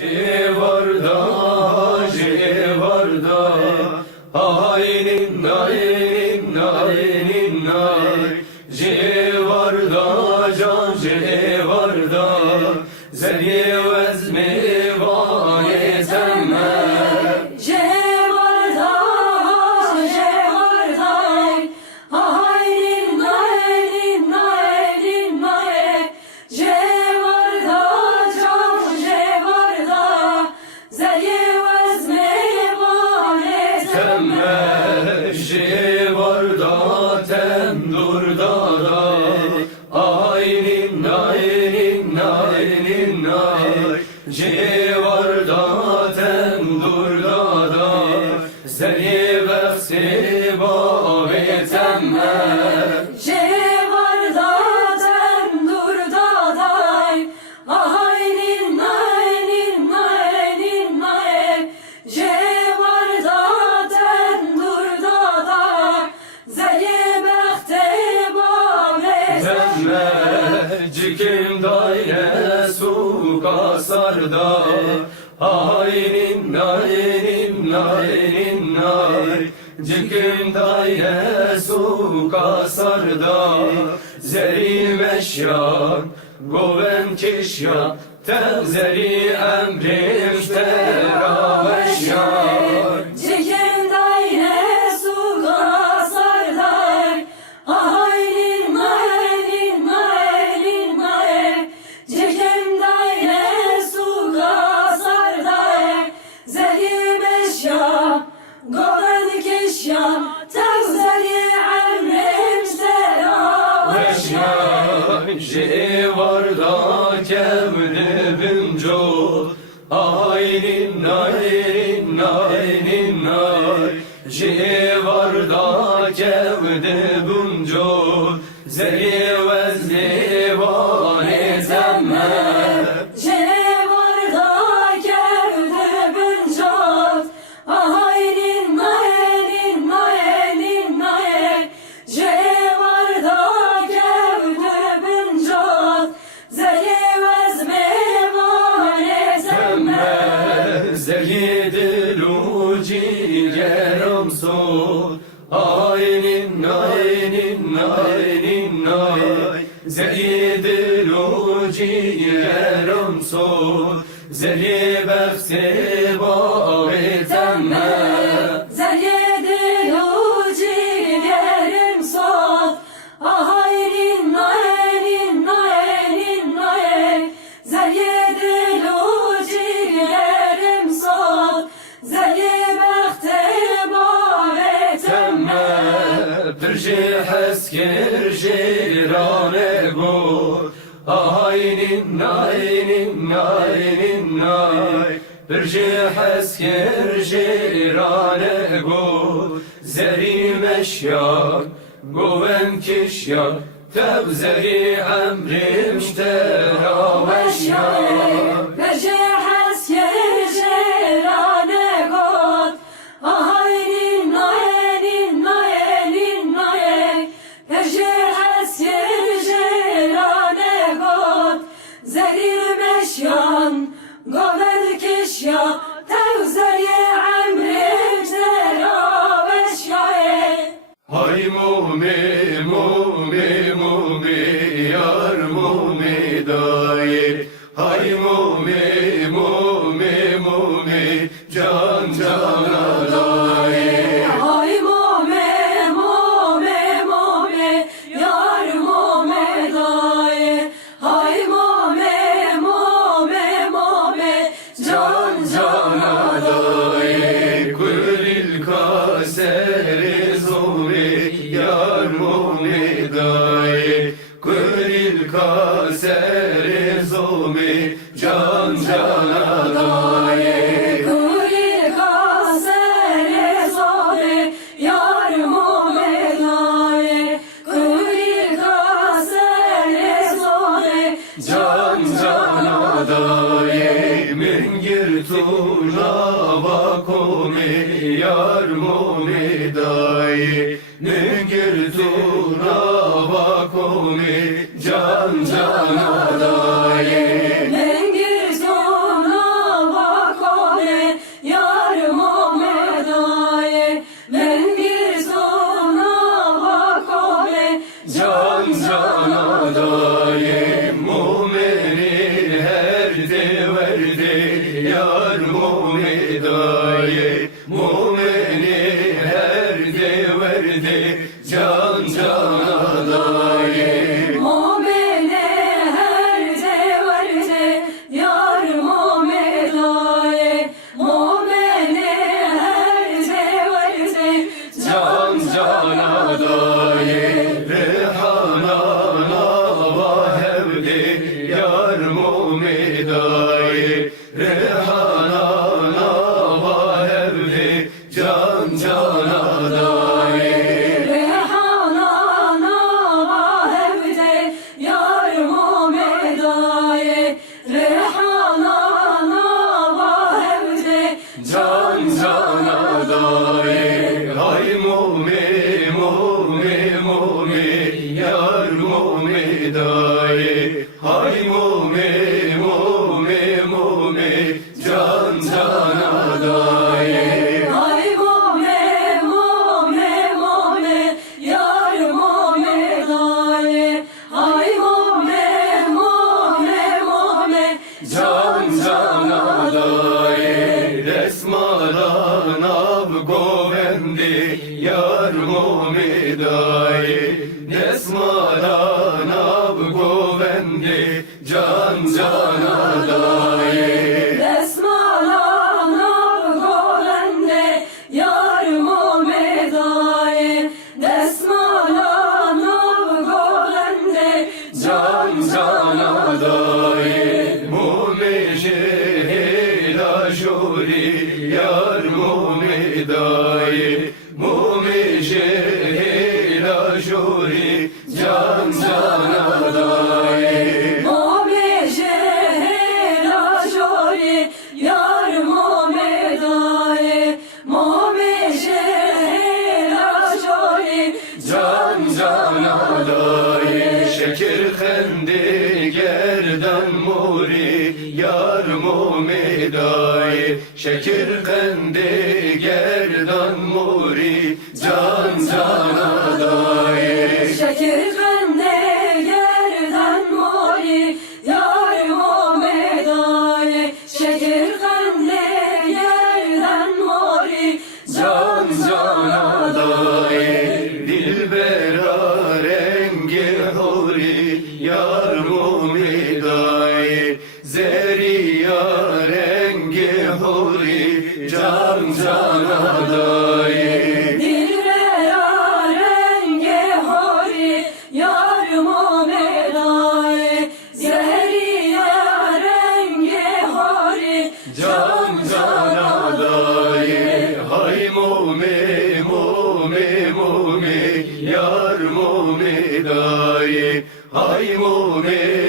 Civarda, civarda, aynin naynin naynin nay. Civarda, can civarda, zeli vezmi vani temme. Civarda, civarda, aynin naynin naynin nay. Civarda, can civarda, zeli vezmi vani temme. Civarda, tendurda da, aynin naynin naynin nay. Civarda, tendurda da, zeli vefsi bavi temme. Civarda, tendurda day, aynin naynin naynin nay. Civarda, tendurda day, zeli behte bave Temme, cikim daye su kasarda, aynin naynin naynin nay. Cikim daye su kasarda, zeri meşyan, goven kişya, tevzeri emrim teraveşyan. Cikimdayne su kasarday, aynin naynin naynin nay. Cikimdayne su kasarday, zelim eşya, goven kişya, tevzeli emrim teraveşyan. Civarda kevni bincol, aynin naynin naynin nay. Civarda kevni bincol, zeli vezli vani temme. Civarda kevde büncot, aynin naynin naynin nay. Civarda kevde büncot, zeli vezmi vane temme. Zeli dilu cigerim sol, aynin naynin naynin nay. Zeli dilu cigerim sol, zeli befsi bavi temme. Zelyedi uci yerim sot, aynin naynin naynin nay. Zelyedi uci yerim sot, zeli behte bave temme. Pirji heskir jirane gol, aynin naynin naynin nay. Pirji heskir jirane gol, zeri meşyan, goven kişyan, tevzeri emrim teraveşyan. Berjehas yerjerane got, aynin naynin naynin nay. Berjehas yerjerane got, zelir meşyan, govel kişya, tevzeri emrim teraveşyan. Hay mumi mumi mumi yar mumi daye. Hay mumi mumi mumi can cana daye. Ay mume mume mume, yar mume daye. Ay mume mume mume, can cana Daye kulil kaseri zumi yar mumi daye. Kulil kaseri zumi can cana daye. Kuli kasere zore, yar mume daye. Kuli kasere zore, Can cana daye mingir tuna vakomi yar mumi daye. Mingir tuna vakomi can cana daye. Mengir sona verdi yar mumi dayı, mumini herdi verdi can cana dayı. Mumine herde verdi yar mume dayı, mumine herde verdi Can cana dayı, rehana nava hevdi yar mumi dayı, rehana nava hevdi can cana dayı. Rehana nava hevde yar mume dayı, rehana nava hevde Can cana dayı, hay mumi mumi mumi yar mumi dayı, hay mumi mumi mumi can cana dayı. Ay mume mume mume yar mume dayı, ay mume mume mume Can cana dayı, resmara nav govendi yar mumi dayı, resmara nav govendi can cana dayı. Desmala nav golende yar mume dayı, desmala nav golende Can cana dayı, mumi şehila şuri yar mumi dayı, mumi şehila şuri can cana dayı. Mume şehla şori yar mume dayı, mume şehla şori Can cana dayı, şekir kendi gerdan muri yar mumi dayı, şekir kendi gerdan muri can cana dayı. şekil bende gerden mori yar mume dayı, şekil bende gerden mori Can cana dayı, dilbera rengi huri yar mumi dayı, zeriya rengi huri can cana dayı. Dilbera renge hori yar mume dayı, zehriya renge hori Can cana dayı, hay mumi mumi mumi yar mumi dayı, hay mumi